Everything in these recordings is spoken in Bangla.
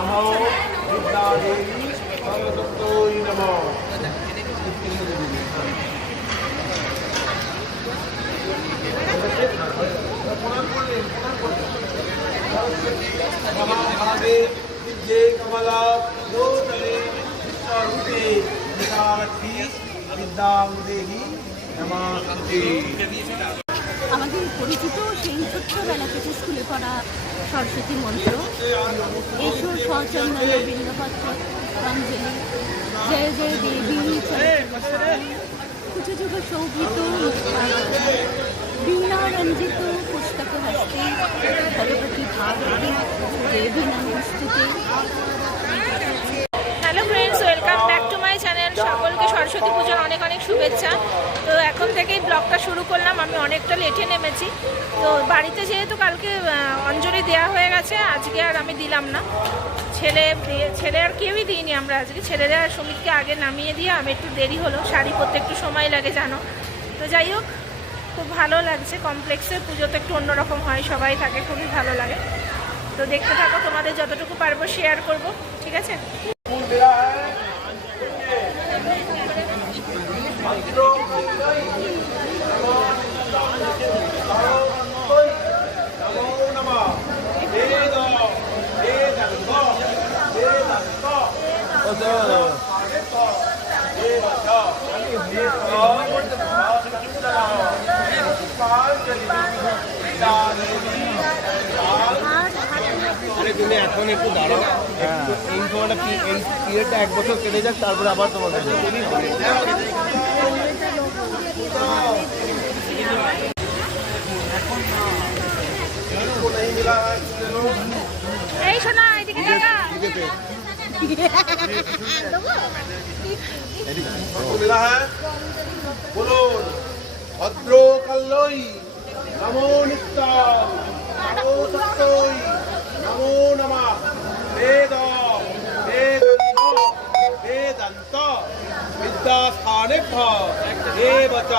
नमो विद्यादेवी सरस्वती नमो। महाभागे विद्ये कमला लोचने विश्वरूपे विद्यालक्ष्मी विद्यां देहि नमस्ते। আমাদের পরিচিত সেই ছোট্টবেলা থেকে স্কুলে পড়া সরস্বতী মন্ত্র, এসো সচন্দন বিল্লপত্র অঞ্জলি, জয় জয় দেবী কুচযুগ শোভিত বীণারঞ্জিত পুস্তক হস্তে ভগবতী ভাগবতী দেবী নমস্তুতে। Hello friends, welcome back to my channel. সকলকে সরস্বতী পুজোর অনেক অনেক শুভেচ্ছা। তো এখন থেকেই ব্লগটা শুরু করলাম। আমি অনেকটা লেটে নেমেছি, তো বাড়িতে যেহেতু কালকে অঞ্জলি দেওয়া হয়ে গেছে, আজকে আর আমি দিলাম না। ছেলে আর কেউই দিইনি আমরা আজকে। ছেলেরা সুমিতকে আগে নামিয়ে দিয়ে আমি একটু দেরি হলো, শাড়ি পরতে একটু সময় লাগে জানো। তো যাই হোক, খুব ভালো লাগছে। কমপ্লেক্সে পুজো তো একটু অন্যরকম হয়, সবাই থাকে, খুবই ভালো লাগে। তো দেখতে থাকো, তোমাদের যতটুকু পারবো শেয়ার করব, ঠিক আছে? তুমি এখন একটু দাঁড়াও, এই সময়টা কি এই পিরিয়ডটা 1 বছর কেটে যাক, তারপরে আবার তোমাদের এই শোনা, এদিকে मिला है। बोलो भद्र कल्लोई नमो नित्याय नमो सत्योई नमो नमः। वेद वेदंत विद्यास्थानेभ्यः एव च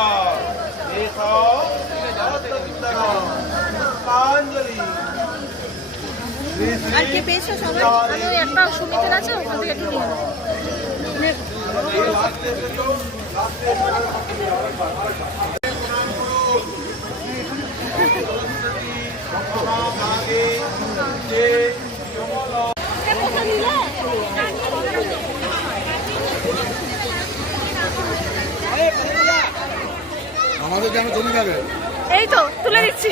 एषा पुष्पाञ्जलि। আজকে পেয়েছো সবাই? আমি একটা সুমিতের আছে, ওখান থেকে একটু নিয়ে আমাদের যেন জমি যাবে। এই তো তুলে দিচ্ছি।